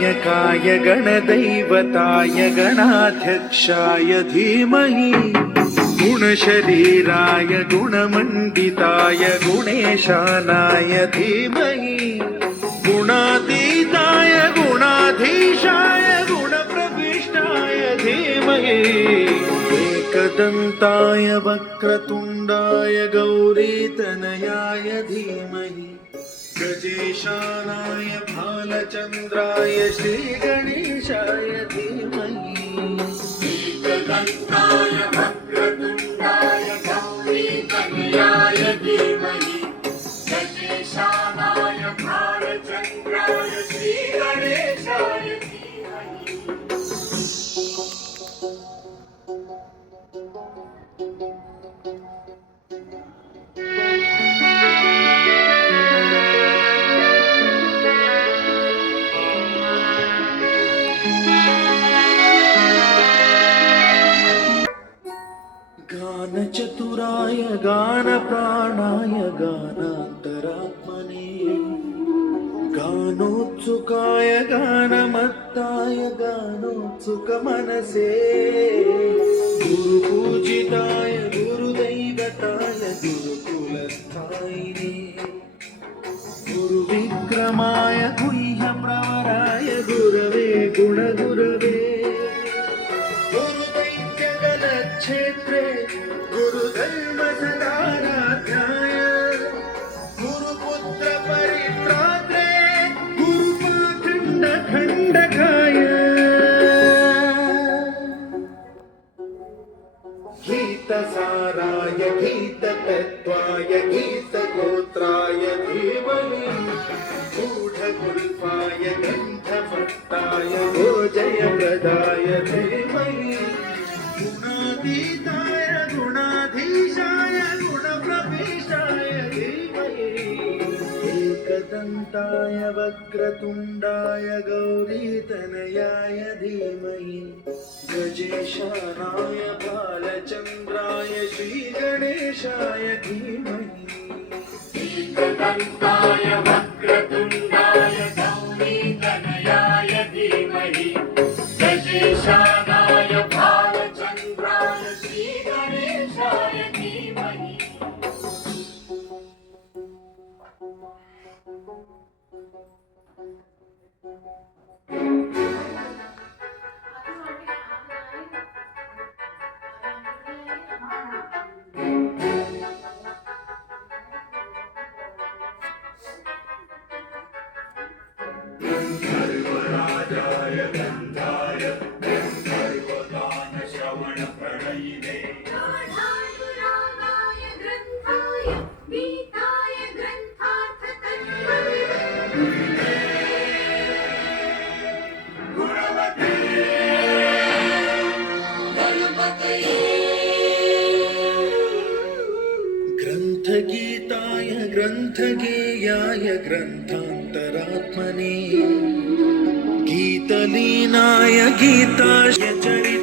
गणनायकाय गणदैवताय गणाध्यक्षाय धीमहि गुणशरीराय गुणमण्डिताय गुणेशानाय धीमहि गुणातीताय गुणाधीशाय गुणप्रविष्टाय धीमहि एकदन्ताय वक्रतुण्डाय गौरीतनयाय धीमहि गजेशानाय भालचन्द्राय श्रीगणेशाय धीमहि एकदन्ताय वक्रतुण्डाय गौरीतनयाय धीमहि गजेशानाय भालचन्द्राय श्रीगणेशाय धीमहि। गानचतुराय गानप्राणाय गानान्तरात्मने गानोत्सुकाय गानमत्ताय गानोत्सुकमनसे गुरुपूजिताय गुरुदैवताय गुरुकुलस्थायिने गुरुविक्रमाय गुह्यप्रवराय गुरवे गुणगुरवे गुरुदैत्यगलक्षेत्रे गुरुधर्मसदाराध्याय गुरुपुत्र परित्रात्रे गुरुपाखण्डखण्डकाय गीतसाराय गीततत्त्वाय गीतगोत्राय धीमहि गूढगुल्फाय गन्धभट्टाय गोजयप्रदाय धीमहि गुणातीताय गुणाधीशाय गुणप्रविष्टाय धीमहि एकदन्ताय वक्रतुण्डाय गौरीतनयाय धीमहि गजेशानाय भालचन्द्राय श्रीगणेशाय धीमहि एकदन्ताय वक्रतुण्डाय गौरीतनयाय धीमहि गजेशानाय भालचन्द्राय श्रीगणेशाय धीमहि। गन्धर्वराजाय गन्धाय गन्धर्वगानश्रवणप्रणयिने गाढानुरागाय ग्रन्थाय गीताय ग्रन्थार्थतत्त्वविदे गुणवते गणपतये ग्रन्थगीताय ग्रन्थगेयाय ग्रन्थान्तरात्मने गीतलीनाय गीताय चरिताय